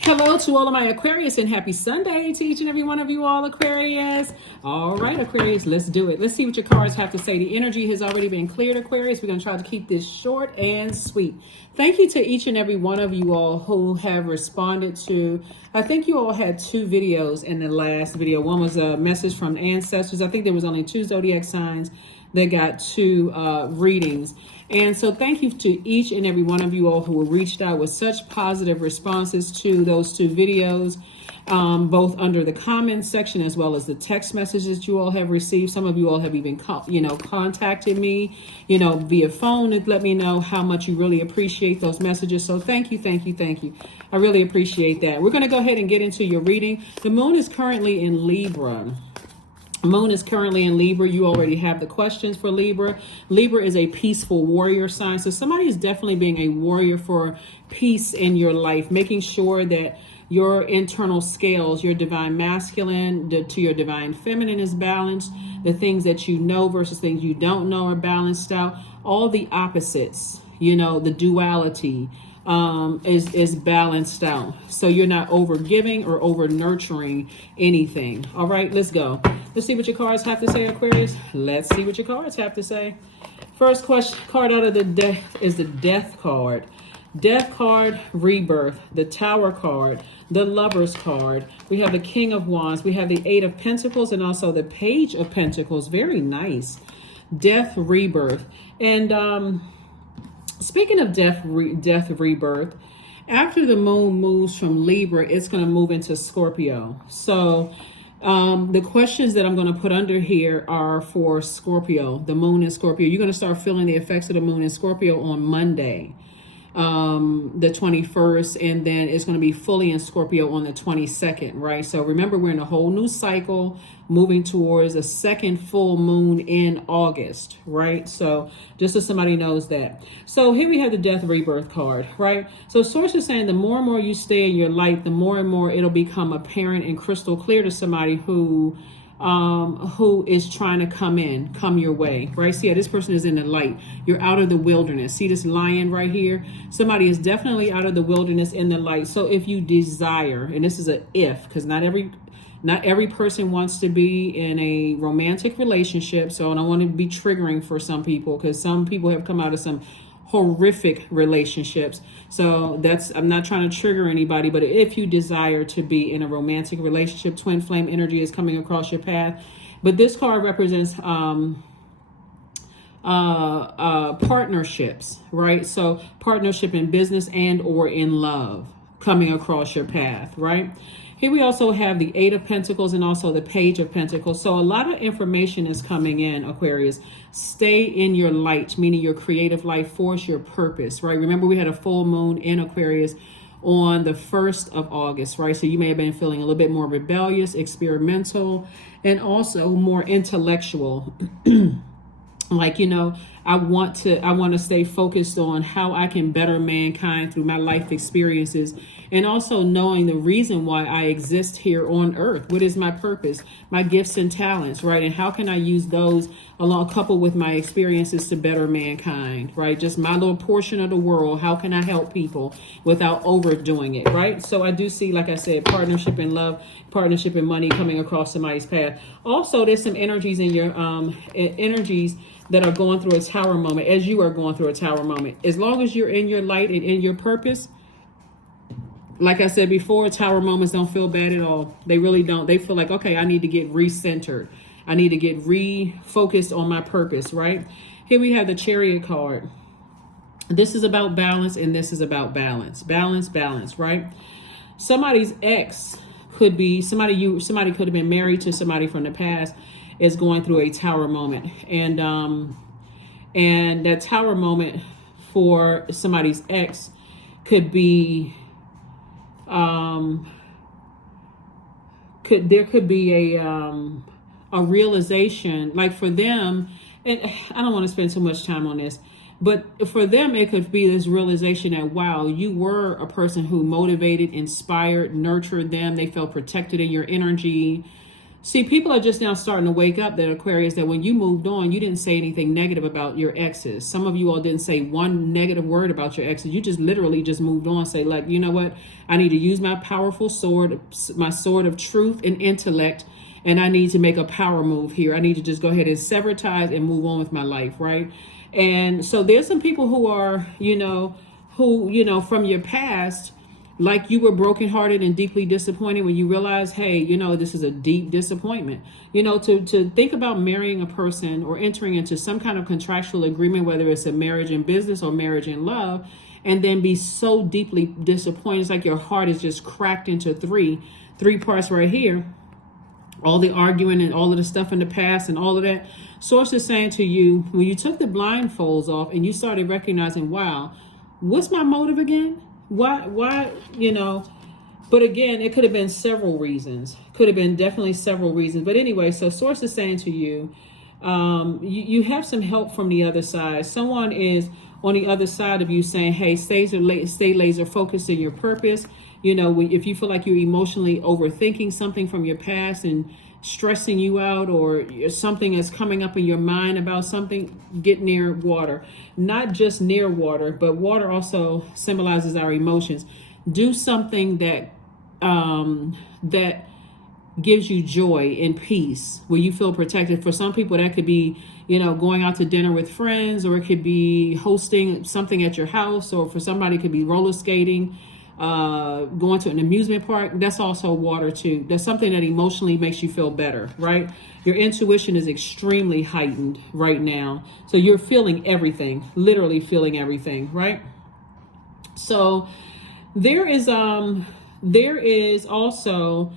Hello to all of my Aquarius and happy Sunday to each and every one of you all, Aquarius. All right, Aquarius, let's do it. Let's see what your cards have to say. The energy has already been cleared, Aquarius. We're going to try to keep this short and sweet. Thank you to each and every one of you all who have responded to, I think you all had 2 videos in the last video. One was a message from ancestors. I think there was only 2 zodiac signs that got 2 readings. And so thank you to each and every one of you all who reached out with such positive responses to those 2 videos, both under the comments section as well as the text messages you all have received. Some of you all have even, contacted me, via phone and let me know how much you really appreciate those messages. So thank you, thank you, thank you. I really appreciate that. We're going to go ahead and get into your reading. The moon is currently in Libra. Moon is currently in Libra. You already have the questions for Libra. Libra is a peaceful warrior sign. So somebody is definitely being a warrior for peace in your life, making sure that your internal scales, your divine masculine to your divine feminine is balanced. The things that you know versus things you don't know are balanced out. All the opposites, the duality is balanced out. So you're not over giving or over nurturing anything. All right, let's go. Let's see what your cards have to say, Aquarius. Let's see what your cards have to say. First card out of the deck is the Death card. Death card, rebirth. The Tower card, the Lovers card. We have the King of Wands. We have the 8 of Pentacles and also the Page of Pentacles. Very nice. Death, rebirth. And speaking of death, rebirth, after the moon moves from Libra, it's going to move into Scorpio. So the questions that I'm going to put under here are for Scorpio, the moon in Scorpio. You're going to start feeling the effects of the moon in Scorpio on Monday, the 21st, and then it's going to be fully in Scorpio on the 22nd, right? So remember, we're in a whole new cycle, moving towards a second full moon in August, right? So just so somebody knows that. So here we have the Death Rebirth card, right? So source is saying the more and more you stay in your light, the more and more it'll become apparent and crystal clear to somebody who is trying to come your way, right? See, this person is in the light. You're out of the wilderness. See this lion right here? Somebody is definitely out of the wilderness in the light. So if you desire, and this is a if, because not every person wants to be in a romantic relationship. So I don't want to be triggering for some people, because some people have come out of some horrific relationships. So I'm not trying to trigger anybody, but if you desire to be in a romantic relationship, twin flame energy is coming across your path. But this card represents partnerships, right? So partnership in business and or in love coming across your path, right? Here we also have the 8 of Pentacles and also the Page of Pentacles. So a lot of information is coming in, Aquarius. Stay in your light, meaning your creative life force, your purpose, right? Remember, we had a full moon in Aquarius on the 1st of August, right? So you may have been feeling a little bit more rebellious, experimental, and also more intellectual. Like, I want to stay focused on how I can better mankind through my life experiences, and also knowing the reason why I exist here on earth. What is my purpose, my gifts and talents, right? And how can I use those along coupled with my experiences to better mankind, right? Just my little portion of the world. How can I help people without overdoing it, right? So I do see, like I said, partnership in love, partnership in money coming across somebody's path. Also, there's some energies in your energies that are going through a tower moment, as you are going through a tower moment. As long as you're in your light and in your purpose, like I said before, tower moments don't feel bad at all. They really don't. They feel like, okay, I need to get recentered. I need to get refocused on my purpose, right? Here we have the Chariot card. This is about balance, and this is about balance. Balance, right? Somebody's ex could be somebody could have been married to somebody from the past, is going through a tower moment, and that tower moment for somebody's ex could be there could be a realization, like for them, and I don't want to spend too much time on this, but for them it could be this realization that, wow, you were a person who motivated, inspired, nurtured them. They felt protected in your energy. See, people are just now starting to wake up, that Aquarius, that when you moved on, you didn't say anything negative about your exes. Some of you all didn't say one negative word about your exes. You just literally just moved on. Say, like, you know what? I need to use my powerful sword, my sword of truth and intellect, and I need to make a power move here. I need to just go ahead and sever ties and move on with my life, right? And so there's some people who are, from your past, like you were brokenhearted and deeply disappointed when you realize, hey, this is a deep disappointment. To think about marrying a person or entering into some kind of contractual agreement, whether it's a marriage in business or marriage in love, and then be so deeply disappointed. It's like your heart is just cracked into three parts right here. All the arguing and all of the stuff in the past and all of that. Source is saying to you, when you took the blindfolds off and you started recognizing, wow, what's my motive again? Why, but again, it could have been several reasons. Could have been definitely several reasons. But anyway, so source is saying to you, you have some help from the other side. Someone is on the other side of you saying, hey, stay laser focused in your purpose. If you feel like you're emotionally overthinking something from your past and stressing you out, or something is coming up in your mind about something, get near water. Not just near water, but water also symbolizes our emotions. Do something that gives you joy and peace, where you feel protected. For some people, that could be, going out to dinner with friends, or it could be hosting something at your house, or for somebody it could be roller skating, going to an amusement park. That's also water too. That's something that emotionally makes you feel better, right? Your intuition is extremely heightened right now. So you're feeling everything, literally feeling everything, right? So there is also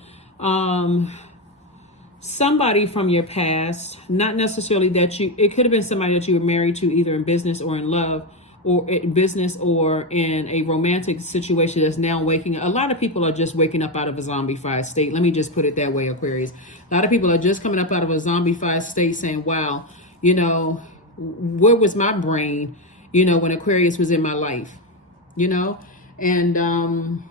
somebody from your past, not necessarily it could have been somebody that you were married to, either in business or in love, or in business or in a romantic situation, that's now waking up. A lot of people are just waking up out of a zombified state. Let me just put it that way, Aquarius. A lot of people are just coming up out of a zombified state saying, wow, where was my brain, when Aquarius was in my life, and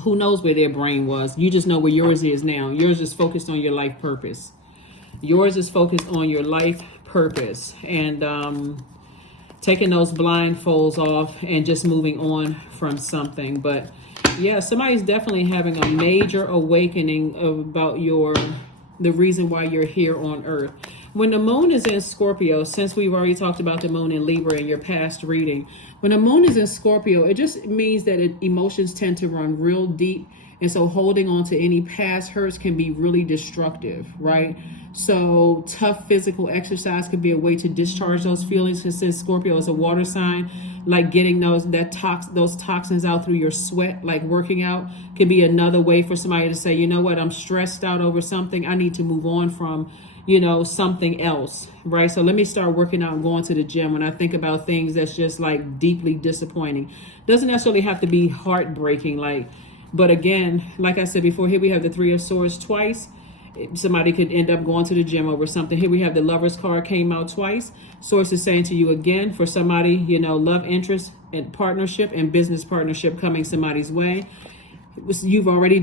who knows where their brain was. You just know where yours is now. Yours is focused on your life purpose. Yours is focused on your life purpose. And, taking those blindfolds off and just moving on from something. But yeah, somebody's definitely having a major awakening about the reason why you're here on earth. When the moon is in Scorpio, since we've already talked about the moon in Libra in your past reading, when the moon is in Scorpio, it just means that emotions tend to run real deep. And so holding on to any past hurts can be really destructive, right? So tough physical exercise could be a way to discharge those feelings. Because since Scorpio is a water sign, like getting those toxins out through your sweat, like working out, could be another way for somebody to say, you know what, I'm stressed out over something. I need to move on from, something else, right? So let me start working out and going to the gym. When I think about things that's just like deeply disappointing, doesn't necessarily have to be heartbreaking, but again, like I said before, here we have the Three of Swords twice. Somebody could end up going to the gym over something. Here we have the Lover's card came out twice. Source is saying to you again, for somebody, love interest and partnership and business partnership coming somebody's way. You've already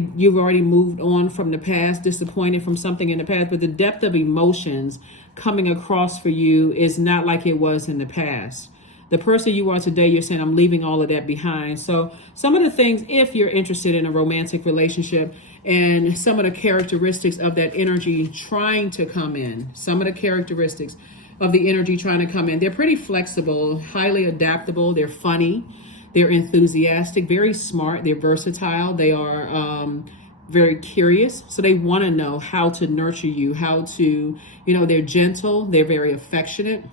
moved on from the past, disappointed from something in the past, but the depth of emotions coming across for you is not like it was in the past. The person you are today, you're saying, I'm leaving all of that behind. So some of the things, if you're interested in a romantic relationship, and some of the characteristics of that energy trying to come in, some of the characteristics of the energy trying to come in, they're pretty flexible, highly adaptable, they're funny, they're enthusiastic, very smart, they're versatile, they are very curious. So they want to know how to nurture you, how to, they're gentle, they're very affectionate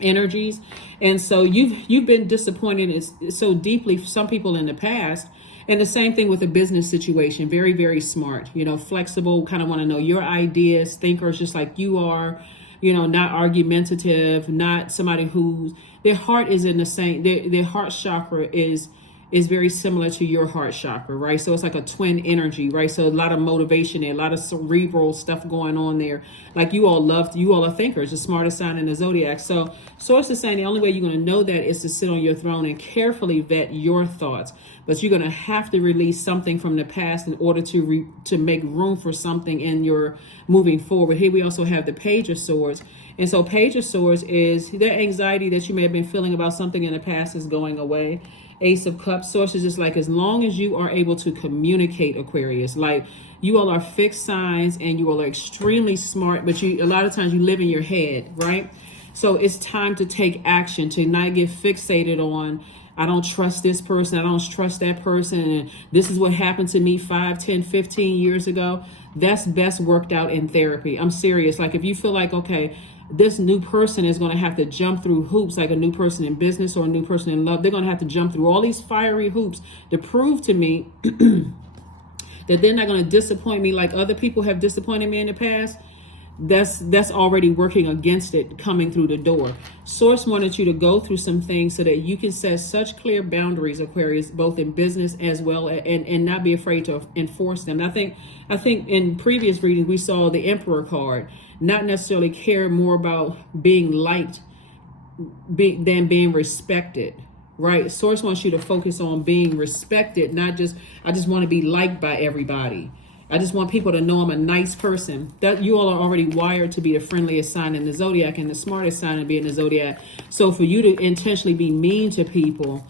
energies. And so you've been disappointed so deeply for some people in the past. And the same thing with a business situation. Very, very smart, flexible, kind of want to know your ideas, thinkers just like you are, not argumentative, not somebody whose their heart is in the same, their heart chakra is is very similar to your heart chakra, right? So it's like a twin energy, right? So a lot of motivation there, a lot of cerebral stuff going on there. Like you all are thinkers, the smartest sign in the zodiac. So Source is saying the only way you're going to know that is to sit on your throne and carefully vet your thoughts. But you're going to have to release something from the past in order to make room for something in your moving forward. Here we also have the Page of Swords. And so Page of Swords is that anxiety that you may have been feeling about something in the past is going away. Ace of Cups. Source is just like, as long as you are able to communicate, Aquarius, like you all are fixed signs and you all are extremely smart, but a lot of times you live in your head, right? So it's time to take action, to not get fixated on, I don't trust this person, I don't trust that person, and this is what happened to me 5, 10, 15 years ago. That's best worked out in therapy. I'm serious. Like if you feel like, okay, this new person is going to have to jump through hoops, like a new person in business or a new person in love. They're going to have to jump through all these fiery hoops to prove to me that they're not going to disappoint me like other people have disappointed me in the past. That's already working against it coming through the door. Source wanted you to go through some things so that you can set such clear boundaries, Aquarius, both in business as well, and not be afraid to enforce them. I think in previous readings we saw the Emperor card, not necessarily care more about being liked than being respected. Right? Source wants you to focus on being respected, not just, I just want to be liked by everybody. I just want people to know I'm a nice person. That you all are already wired to be the friendliest sign in the zodiac and the smartest sign to be in the zodiac. So for you to intentionally be mean to people,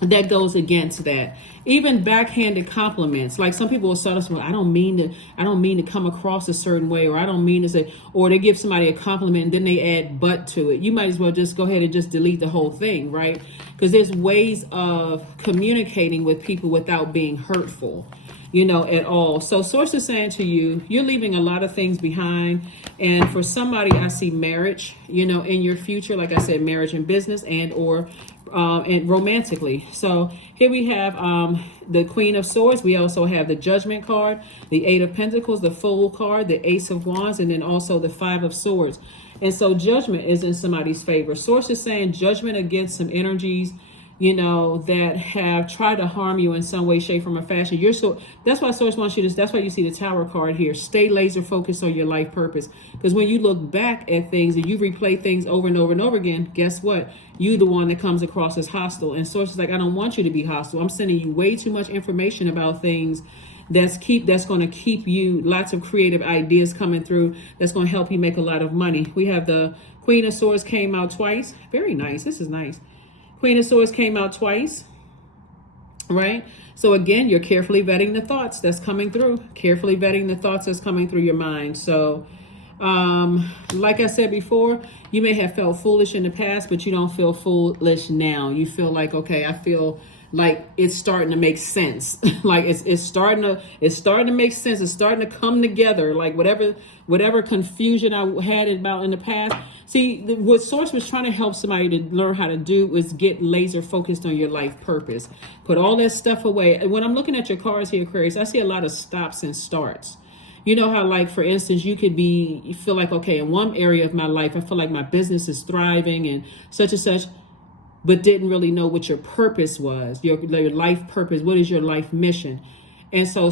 that goes against that. Even backhanded compliments, like some people will say, well, I don't mean to come across a certain way, or I don't mean to say, or they give somebody a compliment and then they add but to it. You might as well just go ahead and just delete the whole thing, right? Because there's ways of communicating with people without being hurtful, at all. So Source is saying to you, you're leaving a lot of things behind. And for somebody, I see marriage, in your future, like I said, marriage and business and romantically. So here we have the Queen of Swords. We also have the Judgment card, the Eight of Pentacles, the Fool card, the Ace of Wands, and then also the Five of Swords. And so Judgment is in somebody's favor. Source is saying judgment against some energies, that have tried to harm you in some way, shape, form, or fashion. That's why Source wants you to, that's why you see the Tower card here. Stay laser focused on your life purpose. Because when you look back at things and you replay things over and over and over again, guess what? You the one that comes across as hostile. And Source is like, I don't want you to be hostile. I'm sending you way too much information about things that's going to keep you lots of creative ideas coming through. That's going to help you make a lot of money. We have the Queen of Swords came out twice. Very nice. This is nice. Queen of Swords came out twice, right? So again, you're carefully vetting the thoughts that's coming through. Carefully vetting the thoughts that's coming through your mind. So, like I said before, you may have felt foolish in the past, but you don't feel foolish now. You feel like, okay, I feel like it's starting to make sense. Like it's starting to make sense. It's starting to come together. Like whatever confusion I had about in the past. See, what Source was trying to help somebody to learn how to do is get laser focused on your life purpose. Put all that stuff away. And when I'm looking at your cards here, Aquarius, I see a lot of stops and starts. You know how, like, for instance, you feel like, okay, in one area of my life, I feel like my business is thriving and such, but didn't really know what your purpose was, your life purpose. What is your life mission? And so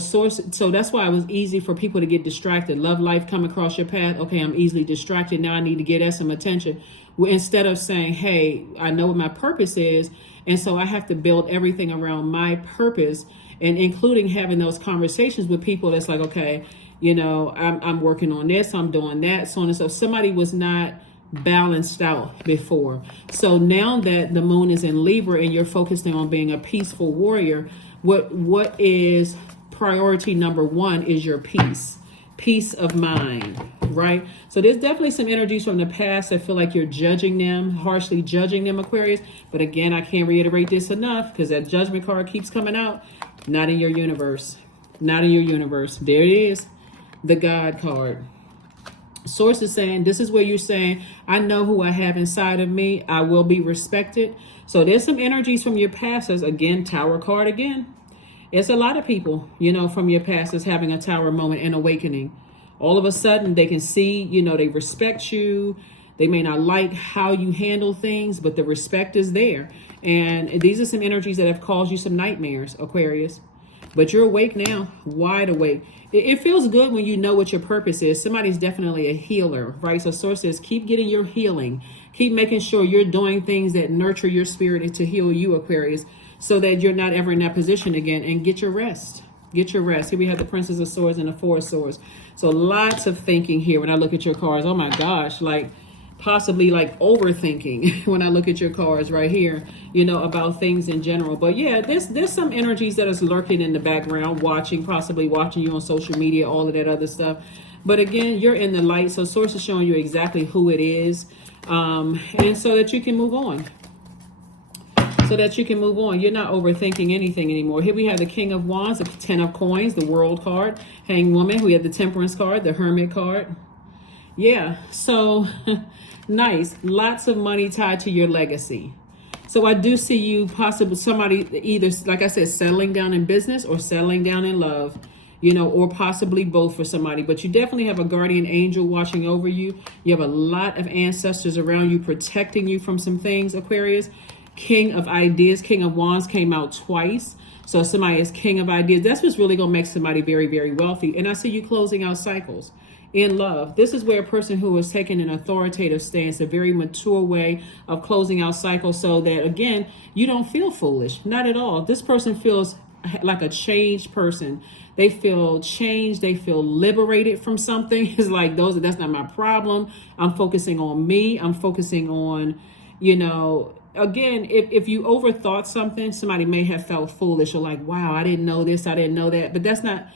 that's why it was easy for people to get distracted. Love life come across your path. Okay, I'm easily distracted. Now I need to get some attention. Well, instead of saying, hey, I know what my purpose is. And so I have to build everything around my purpose, and including having those conversations with people that's like, okay, I'm working on this, I'm doing that, so on and so. Somebody was not balanced out before. So now that the moon is in Libra and you're focusing on being a peaceful warrior, what is priority number one is your peace of mind, right? So there's definitely some energies from the past that feel like you're judging them, harshly judging them, Aquarius. But again, I can't reiterate this enough because that Judgment card keeps coming out. Not in your universe. Not in your universe. There it is. The God card. Source is saying, this is where you're saying, I know who I have inside of me. I will be respected. So there's some energies from your past. As again, Tower card again. It's a lot of people, from your past that's having a Tower moment and awakening. All of a sudden, they can see, they respect you. They may not like how you handle things, but the respect is there. And these are some energies that have caused you some nightmares, Aquarius. But you're awake now, wide awake. It feels good when you know what your purpose is. Somebody's definitely a healer, right? So source says, keep getting your healing. Keep making sure you're doing things that nurture your spirit to heal you, Aquarius, so that you're not ever in that position again. And get your rest. Get your rest. Here we have the Princess of Swords and the Four of Swords. So lots of thinking here when I look at your cards. Oh my gosh, like possibly like overthinking when I look at your cards right here, you know, about things in general. But yeah, there's some energies that is lurking in the background, possibly watching you on social media, all of that other stuff. But again, you're in the light, so source is showing you exactly who it is, and so that you can move on. So that you can move on. You're not overthinking anything anymore. Here we have the King of Wands, the Ten of Coins, the World card, Hanged Woman. We have the Temperance card, the Hermit card. Yeah, so nice. Lots of money tied to your legacy. So I do see you possibly somebody either, like I said, settling down in business or settling down in love, you know, or possibly both for somebody. But you definitely have a guardian angel watching over you. You have a lot of ancestors around you protecting you from some things, Aquarius. King of Ideas, King of Wands came out twice. So somebody is King of Ideas. That's what's really going to make somebody very, very wealthy. And I see you closing out cycles in love. This is where a person who is taking an authoritative stance, a very mature way of closing out cycles, so that, again, you don't feel foolish. Not at all. This person feels like a changed person. They feel changed. They feel liberated from something. It's like, that's not my problem. I'm focusing on me. I'm focusing on, you know, again, if you overthought something, somebody may have felt foolish or like, wow, I didn't know this, I didn't know that. But that's not,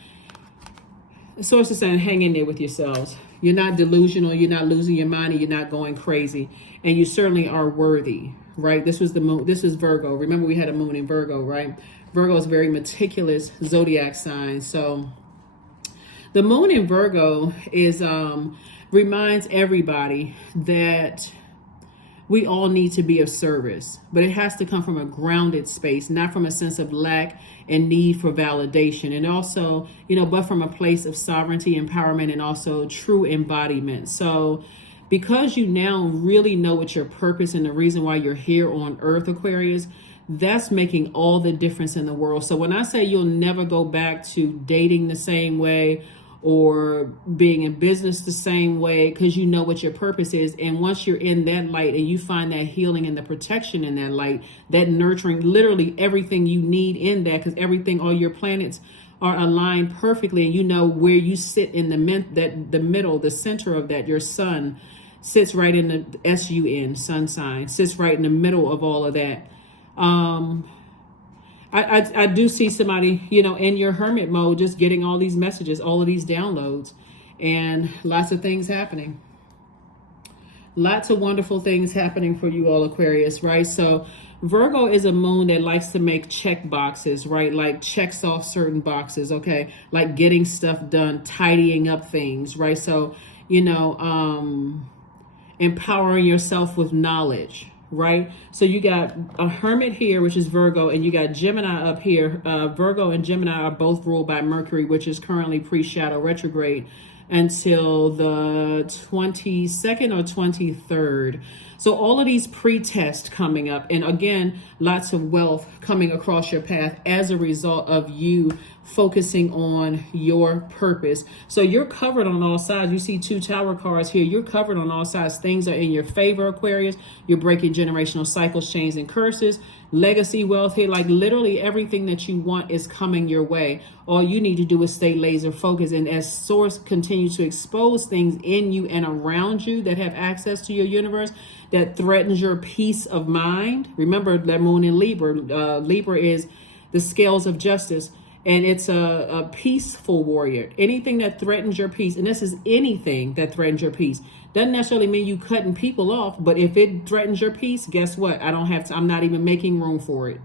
the source is saying, hang in there with yourselves. You're not delusional, you're not losing your mind, and you're not going crazy. And you certainly are worthy, right? This was the moon, this is Virgo. Remember, we had a moon in Virgo, right? Virgo is a very meticulous zodiac sign. So the moon in Virgo is reminds everybody that we all need to be of service, but it has to come from a grounded space, not from a sense of lack and need for validation. And also, you know, but from a place of sovereignty, empowerment, and also true embodiment. So because you now really know what your purpose and the reason why you're here on Earth, Aquarius, that's making all the difference in the world. So when I say you'll never go back to dating the same way or being in business the same way, because you know what your purpose is. And once you're in that light and you find that healing and the protection in that light, that nurturing, literally everything you need in that, because everything, all your planets are aligned perfectly, and you know where you sit in the middle, the center of that. Your sun sits right in the sun sign, sits right in the middle of all of that. I do see somebody, you know, in your hermit mode, just getting all these messages, all of these downloads, and lots of things happening. Lots of wonderful things happening for you all, Aquarius, right? So Virgo is a moon that likes to make check boxes, right? Like checks off certain boxes, okay? Like getting stuff done, tidying up things, right? So, you know, empowering yourself with knowledge, right? So you got a hermit here, which is Virgo, and you got Gemini up here. Virgo and Gemini are both ruled by Mercury, which is currently pre-shadow retrograde until the 22nd or 23rd. So all of these pre-tests coming up, and again, lots of wealth coming across your path as a result of you focusing on your purpose. So you're covered on all sides. You see two tower cards here. You're covered on all sides. Things are in your favor, Aquarius. You're breaking generational cycles, chains, and curses. Legacy wealth here, like literally everything that you want is coming your way. All you need to do is stay laser focused. And as source continues to expose things in you and around you that have access to your universe that threatens your peace of mind. Remember that moon in Libra. Libra is the scales of justice. And it's a peaceful warrior. Anything that threatens your peace, and this is anything that threatens your peace, doesn't necessarily mean you cutting people off, but if it threatens your peace, guess what? I'm not even making room for it.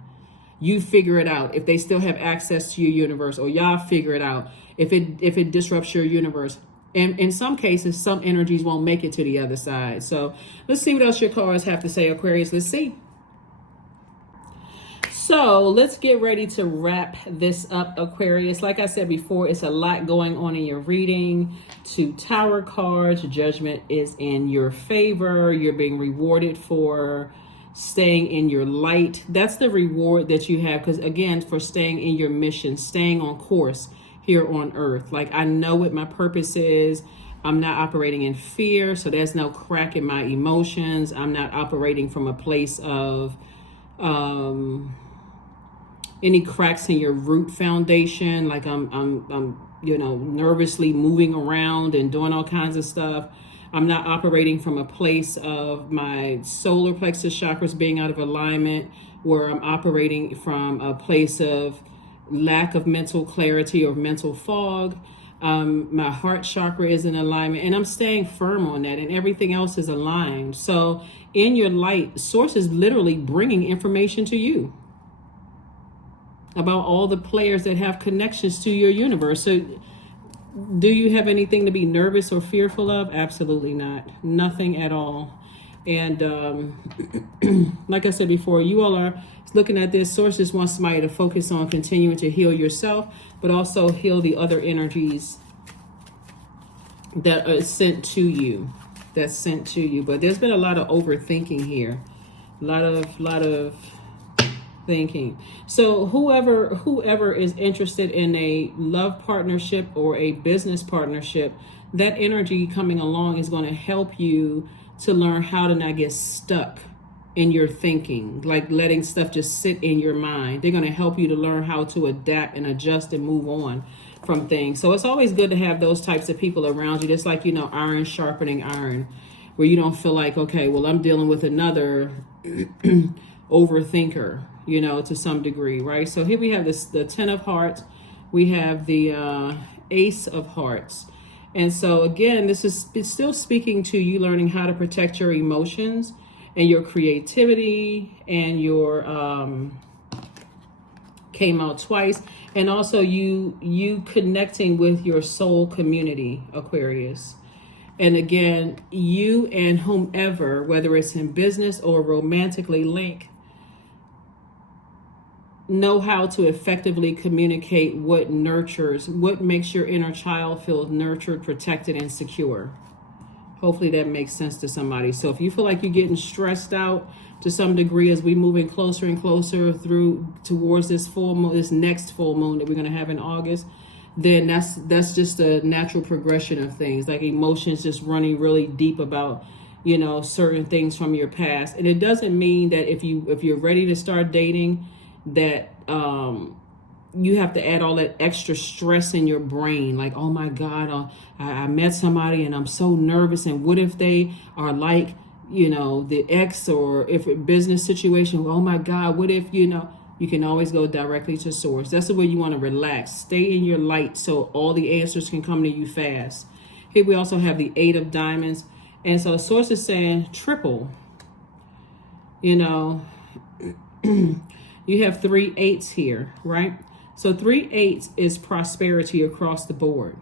You figure it out. If they still have access to your universe, or y'all figure it out. If it disrupts your universe. And in some cases, some energies won't make it to the other side. So let's see what else your cards have to say, Aquarius. Let's see. So let's get ready to wrap this up, Aquarius. Like I said before, it's a lot going on in your reading. Two tower cards. Judgment is in your favor. You're being rewarded for staying in your light. That's the reward that you have. Because again, for staying in your mission, staying on course here on earth. Like, I know what my purpose is. I'm not operating in fear. So there's no crack in my emotions. I'm not operating from a place of any cracks in your root foundation. Like I'm nervously moving around and doing all kinds of stuff. I'm not operating from a place of my solar plexus chakras being out of alignment, where I'm operating from a place of lack of mental clarity or mental fog. My heart chakra is in alignment, and I'm staying firm on that, and everything else is aligned. So in your light, source is literally bringing information to you about all the players that have connections to your universe. So do you have anything to be nervous or fearful of? Absolutely not. Nothing at all. And like I said before, you all are looking at this. Source just wants somebody to focus on continuing to heal yourself, but also heal the other energies that are sent to you. That's sent to you. But there's been a lot of overthinking here. A lot of thinking. So whoever is interested in a love partnership or a business partnership, that energy coming along is going to help you to learn how to not get stuck in your thinking, like letting stuff just sit in your mind. They're going to help you to learn how to adapt and adjust and move on from things. So it's always good to have those types of people around you. Just like, iron sharpening iron, where you don't feel like, okay, well, I'm dealing with another overthinker, to some degree, right? So here we have the 10 of hearts. We have the ace of hearts. And so again, it's still speaking to you learning how to protect your emotions and your creativity and your came out twice, and also you connecting with your soul community, Aquarius. And again, you and whomever, whether it's in business or romantically linked, know how to effectively communicate what nurtures, what makes your inner child feel nurtured, protected, and secure. Hopefully that makes sense to somebody. So if you feel like you're getting stressed out to some degree as we moving closer and closer towards this full moon, this next full moon that we're going to have in August, then that's just a natural progression of things, like emotions just running really deep about certain things from your past. And it doesn't mean that if you're ready to start dating, that you have to add all that extra stress in your brain, like, oh my God, I met somebody and I'm so nervous, and what if they are like the ex, or if a business situation, oh my God, what if you can always go directly to source. That's the way you want to relax. Stay in your light so all the answers can come to you fast. Here we also have the 8 of diamonds, and so source is saying triple. You have 3 8s here, right? So 3 8s is prosperity across the board.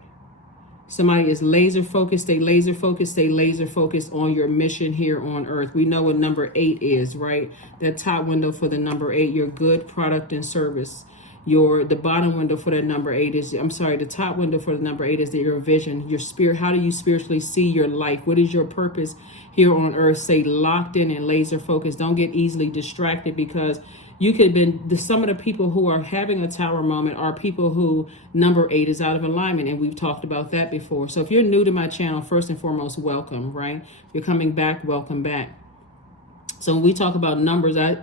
Somebody is laser focused, stay laser focused, stay laser focused on your mission here on earth. We know what number 8 is, right? That top window for the number 8, your good product and service. The bottom window for that number 8 is, the top window for the number 8 is your vision, your spirit. How do you spiritually see your life? What is your purpose here on earth? Stay locked in and laser focused. Don't get easily distracted, because you could have been, some of the people who are having a tower moment are people who number 8 is out of alignment. And we've talked about that before. So if you're new to my channel, first and foremost, welcome, right? If you're coming back, welcome back. So when we talk about numbers, I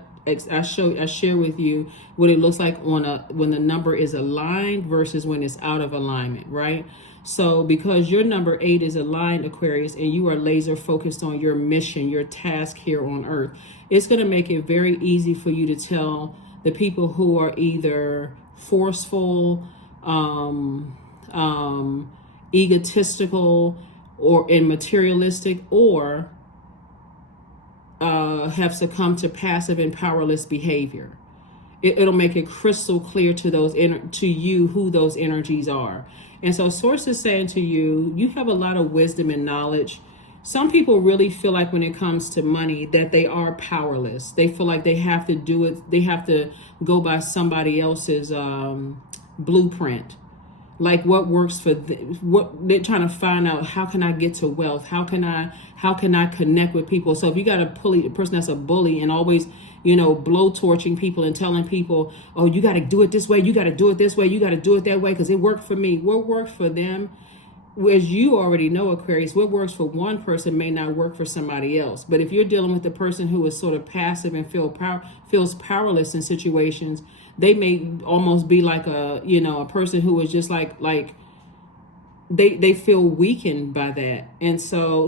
share with you what it looks like when the number is aligned versus when it's out of alignment, right? So because your number 8 is aligned, Aquarius, and you are laser focused on your mission, your task here on earth, it's going to make it very easy for you to tell the people who are either forceful, egotistical, or materialistic, or have succumbed to passive and powerless behavior. It'll make it crystal clear to you who those energies are. And so source is saying to you, you have a lot of wisdom and knowledge. Some people really feel like when it comes to money that they are powerless. They feel like they have to do it. They have to go by somebody else's blueprint. Like what works for what they're trying to find out. How can I get to wealth? How can I connect with people? So if you got a person that's a bully and always, blow torching people and telling people, oh, you got to do it this way, you got to do it this way, you got to do it that way because it worked for me. What worked for them, as you already know, Aquarius, what works for one person may not work for somebody else. But if you're dealing with the person who is sort of passive and feels powerless in situations, they may almost be like a person who is just like they feel weakened by that. And so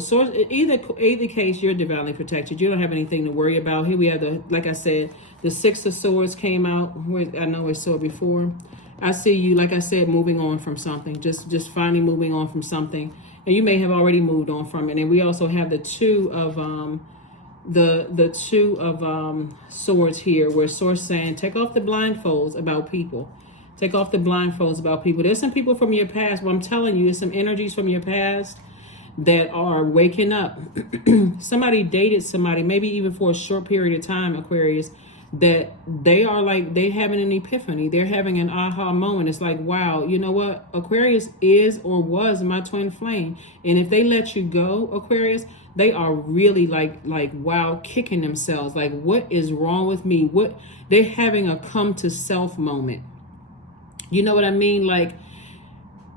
either case, you're divinely protected. You don't have anything to worry about. Here we have like I said, the Six of Swords came out. I know I saw it before. I see you, like I said, moving on from something, just finally moving on from something, and you may have already moved on from it. And we also have the two of swords here, where Source saying, take off the blindfolds about people. Take off the blindfolds about people. There's some people from your past, but I'm telling you, there's some energies from your past that are waking up. Somebody dated somebody, maybe even for a short period of time, Aquarius, that they having an epiphany. They're having an aha moment. It's like, wow, you know what? Aquarius is or was my twin flame. And if they let you go, Aquarius, they are really like wow, kicking themselves. Like, what is wrong with me? They're having a come to self moment. You know what I mean? Like,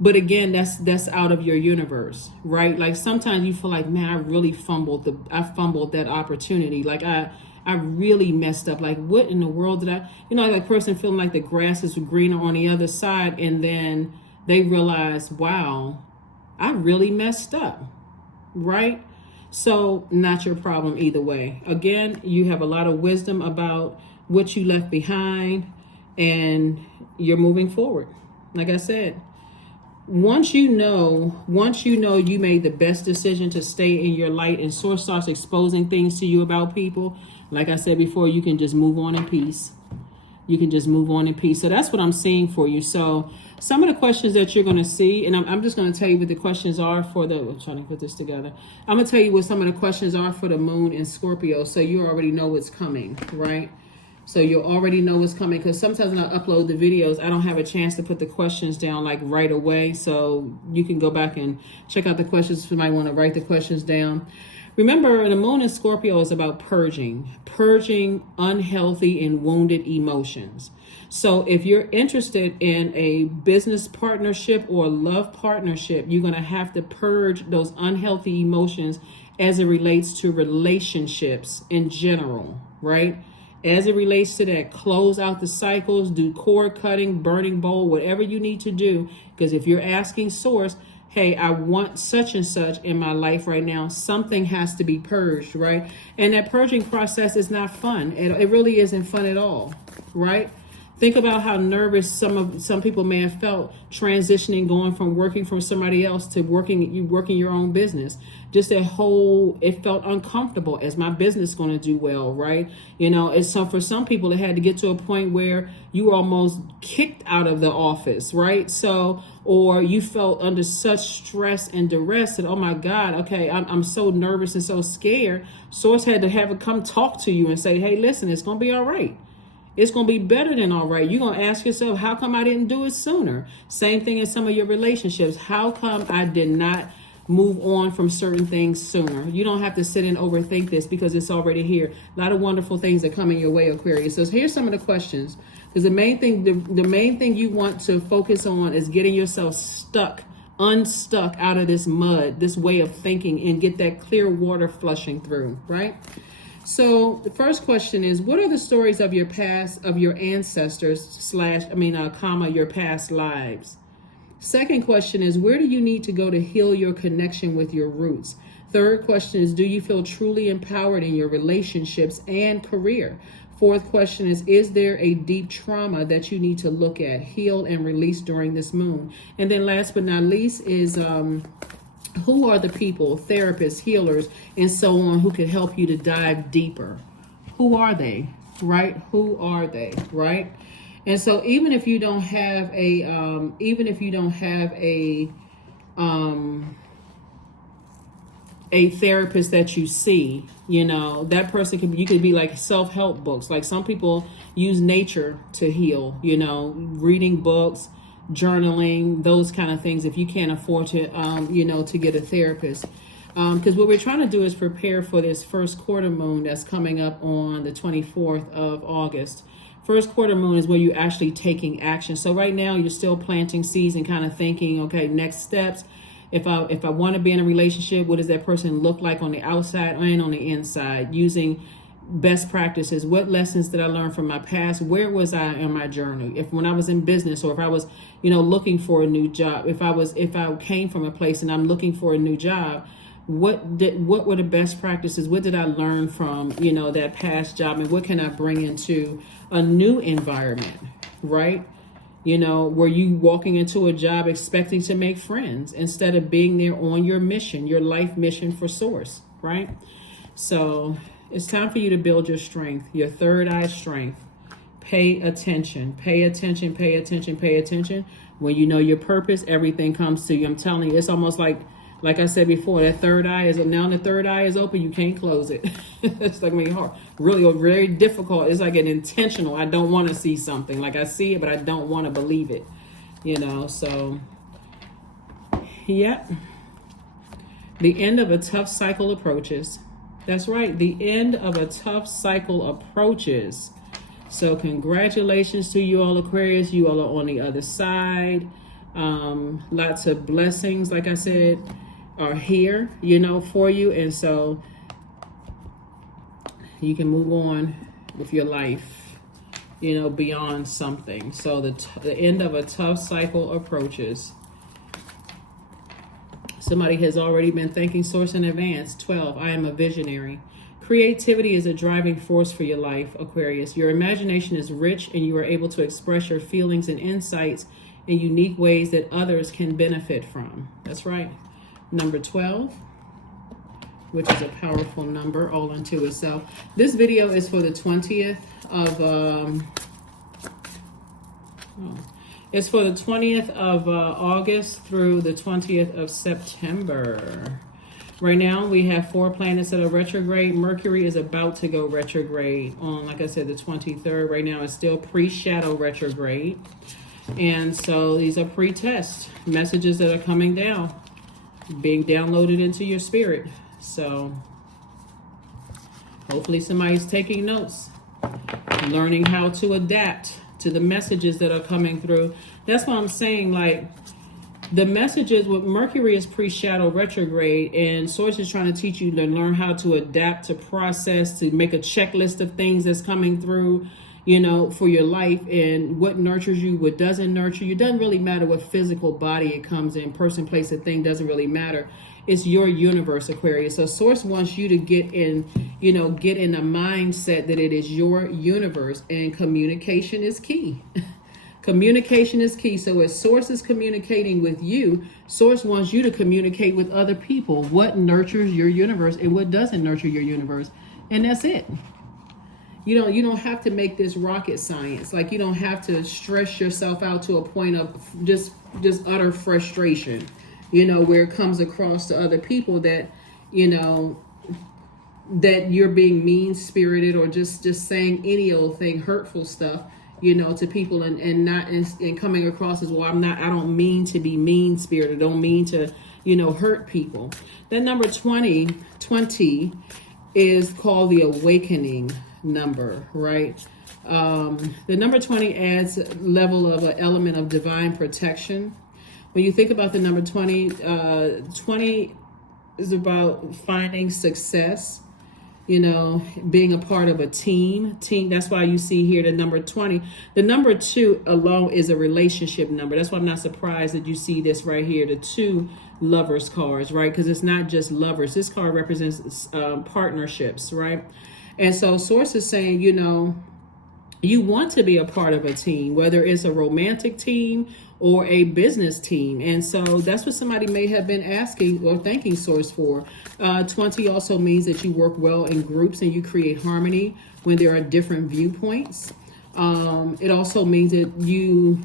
but again, that's out of your universe, right? Like sometimes you feel like, man, I really fumbled that opportunity. Like I really messed up. Like, what in the world did I, like person feeling like the grass is greener on the other side. And then they realize, wow, I really messed up, right? So not your problem either way. Again, you have a lot of wisdom about what you left behind and you're moving forward. Like I said, once you know you made the best decision to stay in your light and Source starts exposing things to you about people, like I said before, you can just move on in peace. You can just move on in peace. So that's what I'm seeing for you. So some of the questions that you're going to see, and I'm just going to tell you what the questions are for I'm trying to put this together. I'm going to tell you what some of the questions are for the moon in Scorpio. So you already know what's coming, right? So you'll already know what's coming, because sometimes when I upload the videos, I don't have a chance to put the questions down like right away. So you can go back and check out the questions if you might want to write the questions down. Remember, the moon in Scorpio is about purging unhealthy and wounded emotions. So if you're interested in a business partnership or love partnership, you're going to have to purge those unhealthy emotions as it relates to relationships in general, right? As it relates to that, close out the cycles, do cord cutting, burning bowl, whatever you need to do. Because if you're asking Source, hey, I want such and such in my life right now, something has to be purged, right? And that purging process is not fun. It really isn't fun at all, right? Think about how nervous some people may have felt transitioning, going from working for somebody else to working your own business. Just it felt uncomfortable. Is my business going to do well, right? For some people, it had to get to a point where you were almost kicked out of the office, right? So, or you felt under such stress and duress that, oh my God, okay, I'm so nervous and so scared. Source had to have it come talk to you and say, hey, listen, it's going to be all right. It's going to be better than all right. You're going to ask yourself, how come I didn't do it sooner? Same thing in some of your relationships. How come I did not move on from certain things sooner? You don't have to sit and overthink this because it's already here. A lot of wonderful things that come in your way, Aquarius. So here's some of the questions. Because the main thing you want to focus on is getting yourself unstuck out of this mud, this way of thinking, and get that clear water flushing through, right? So the first question is, what are the stories of your past, of your ancestors, your past lives? Second question is, where do you need to go to heal your connection with your roots? Third question is, do you feel truly empowered in your relationships and career? Fourth question is there a deep trauma that you need to look at, heal, and release during this moon? And then last but not least is, who are the people, therapists, healers, and so on, who can help you to dive deeper? Who are they, right? Who are they, right? And so even if you don't have a therapist that you see, that person you could be like self-help books. Like some people use nature to heal, reading books, journaling, those kind of things, if you can't afford to, to get a therapist. Because what we're trying to do is prepare for this first quarter moon that's coming up on the 24th of August. First quarter moon is where you're actually taking action. So right now you're still planting seeds and kind of thinking, okay, next steps. If I want to be in a relationship, what does that person look like on the outside and on the inside? Using best practices. What lessons did I learn from my past? Where was I in my journey? If when I was in business, or if I was, looking for a new job, if I came from a place and I'm looking for a new job, what were the best practices? What did I learn from, that past job, and what can I bring into a new environment, right? Were you walking into a job expecting to make friends instead of being there on your mission, your life mission for source, right? So it's time for you to build your strength, your third eye strength. Pay attention, pay attention, pay attention, pay attention. When you know your purpose, everything comes to you. I'm telling you, it's almost like I said before, that third eye is, now the third eye is open, you can't close it. It's like hard, really very difficult. It's like an intentional, I don't want to see something. Like I see it, but I don't want to believe it. So, yeah. The end of a tough cycle approaches. That's right, the end of a tough cycle approaches. So congratulations to you all, Aquarius. You all are on the other side. Lots of blessings, like I said, are here, for you. And so you can move on with your life, beyond something. So the end of a tough cycle approaches. Somebody has already been thanking Source in advance. 12, I am a visionary. Creativity is a driving force for your life, Aquarius. Your imagination is rich and you are able to express your feelings and insights in unique ways that others can benefit from. That's right. Number 12, which is a powerful number all unto itself. This video is for the 20th of... It's for the 20th of August through the 20th of September. Right now, we have 4 planets that are retrograde. Mercury is about to go retrograde on, like I said, the 23rd. Right now, it's still pre-shadow retrograde. And so these are pre-test messages that are coming down, being downloaded into your spirit. So hopefully somebody's taking notes, learning how to adapt to the messages that are coming through. That's why I'm saying, like, the messages with Mercury is pre-shadow retrograde, and Source is trying to teach you to learn how to adapt, to process, to make a checklist of things that's coming through, for your life, and what nurtures you, what doesn't nurture you. It doesn't really matter what physical body it comes in, person, place, a thing, doesn't really matter. It's your universe, Aquarius. So Source wants you to get in a mindset that it is your universe, and communication is key. Communication is key. So as Source is communicating with you, Source wants you to communicate with other people. What nurtures your universe and what doesn't nurture your universe. And that's it. You don't have to make this rocket science. Like, you don't have to stress yourself out to a point of just utter frustration, where it comes across to other people that, that you're being mean-spirited or just saying any old thing, hurtful stuff, to people, and coming across as, well, I don't mean to be mean-spirited, don't mean to, hurt people. Then number 20 is called the awakening number, right? The number 20 adds a level of an element of divine protection. When you think about the number 20, 20 is about finding success, being a part of a team. That's why you see here the number 20. The number 2 alone is a relationship number. That's why I'm not surprised that you see this right here, the 2 lovers cards, right? Because it's not just lovers. This card represents partnerships, right? And so Source is saying, you want to be a part of a team, whether it's a romantic team or a business team. And so that's what somebody may have been asking or thanking Source for. 20 also means that you work well in groups and you create harmony when there are different viewpoints. It also means that you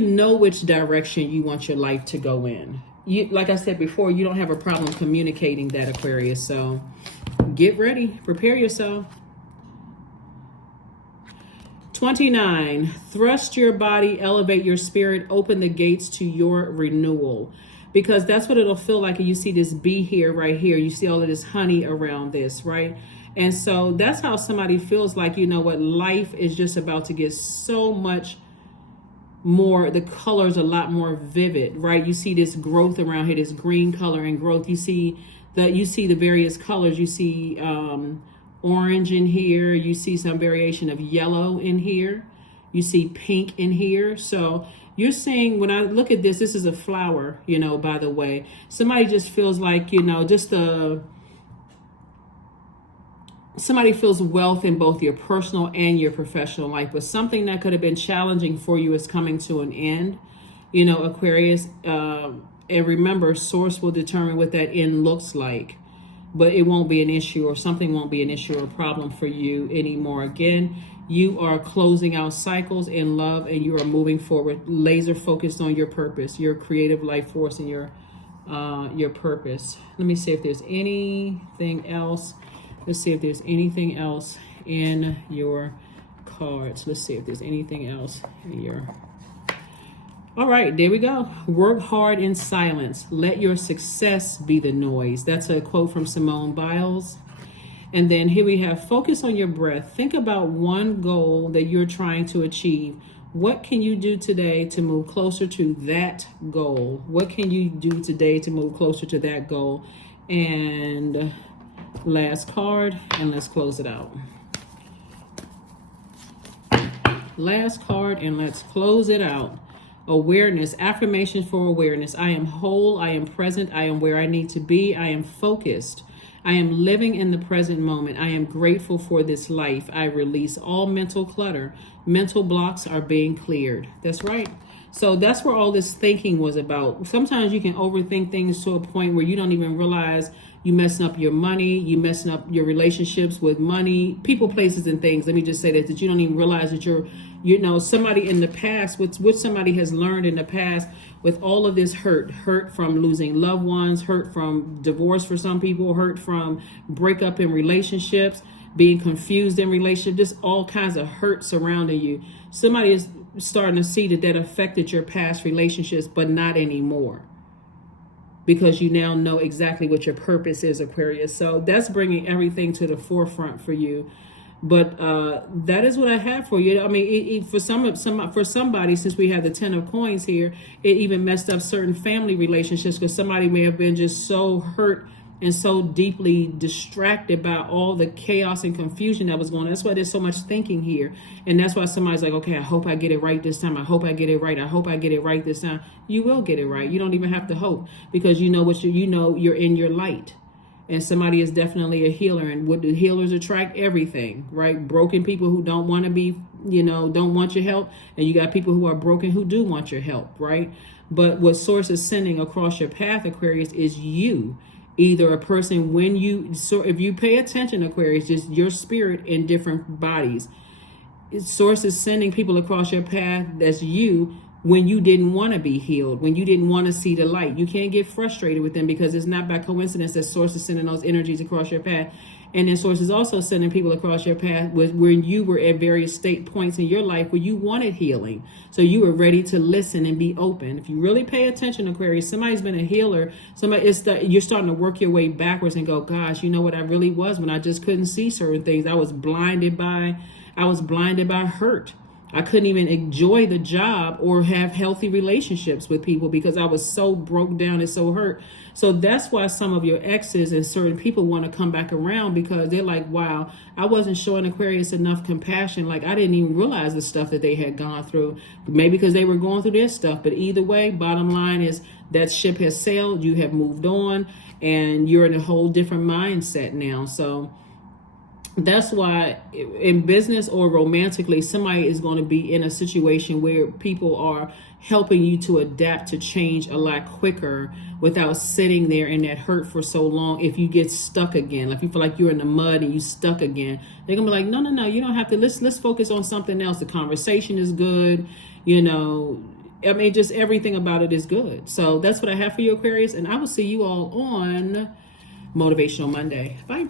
know which direction you want your life to go in. Like I said before, you don't have a problem communicating that, Aquarius. So get ready, prepare yourself. 29, thrust your body, elevate your spirit, open the gates to your renewal. Because that's what it'll feel like. And you see this bee here, right here. You see all of this honey around this, right? And so that's how somebody feels like, you know what, life is just about to get so much more, the colors a lot more vivid, right? You see this growth around here, this green color and growth. You see the various colors. You see orange in here. You see some variation of yellow in here. You see pink in here. So you're saying, when I look at this, this is a flower, you know, by the way. Somebody just feels like, you know, somebody feels wealth in both your personal and your professional life, but something that could have been challenging for you is coming to an end, you know, Aquarius. And remember, source will determine what that end looks like, but it won't be an issue, or something won't be an issue or problem for you anymore. Again, you are closing out cycles in love, and you are moving forward, laser focused on your purpose, your creative life force, and your purpose. Let me see if there's anything else. Let's see if there's anything else in your cards. Let's see if there's anything else in your... All right, there we go. Work hard in silence. Let your success be the noise. That's a quote from Simone Biles. And then here we have, focus on your breath. Think about one goal that you're trying to achieve. What can you do today to move closer to that goal? What can you do today to move closer to that goal? And last card, and let's close it out. Last card, and let's close it out. Awareness, affirmations for awareness. I am whole, I am present, I am where I need to be, I am focused. I am living in the present moment. I am grateful for this life. I release all mental clutter. Mental blocks are being cleared. That's right. So that's where all this thinking was about. Sometimes you can overthink things to a point where you don't even realize you messing up your money, you messing up your relationships with money, people, places, and things. Let me just say that you don't even realize that you're, you know, somebody in the past, what somebody has learned in the past with all of this hurt from losing loved ones, hurt from divorce for some people, hurt from breakup in relationships, being confused in relationships, just all kinds of hurt surrounding you. Somebody is starting to see that affected your past relationships, but not anymore, because you now know exactly what your purpose is, Aquarius. So that's bringing everything to the forefront for you. But that is what I have for you. I mean, for somebody, since we have the 10 of coins here, it even messed up certain family relationships, because somebody may have been just so hurt and so deeply distracted by all the chaos and confusion that was going on. That's why there's so much thinking here. And that's why somebody's like, okay, I hope I get it right this time. I hope I get it right. I hope I get it right this time. You will get it right. You don't even have to hope, because you know you're in your light. And somebody is definitely a healer. And what do healers attract? Everything, right? Broken people who don't want to be, don't want your help. And you got people who are broken who do want your help, right? But what source is sending across your path, Aquarius, is you. Either a person, if you pay attention, Aquarius, just your spirit in different bodies. Source is sending people across your path that's you, when you didn't want to be healed, when you didn't want to see the light. You can't get frustrated with them, because it's not by coincidence that source is sending those energies across your path. And then source is also sending people across your path where you were at various state points in your life where you wanted healing. So you were ready to listen and be open. If you really pay attention, Aquarius, somebody's been a healer. You're starting to work your way backwards and go, gosh, you know what I really was when I just couldn't see certain things. I was blinded by hurt. I couldn't even enjoy the job or have healthy relationships with people because I was so broke down and so hurt. So that's why some of your exes and certain people want to come back around, because they're like, wow, I wasn't showing Aquarius enough compassion. Like, I didn't even realize the stuff that they had gone through, maybe because they were going through their stuff. But either way, bottom line is that ship has sailed. You have moved on and you're in a whole different mindset now. So that's why in business or romantically, somebody is going to be in a situation where people are helping you to adapt to change a lot quicker without sitting there in that hurt for so long. If you get stuck again, like you feel like you're in the mud and you stuck again, they're gonna be like, no, you don't have to. Let's focus on something else. The conversation is good, just everything about it is good. So that's what I have for you, Aquarius, and I will see you all on Motivational Monday. Bye.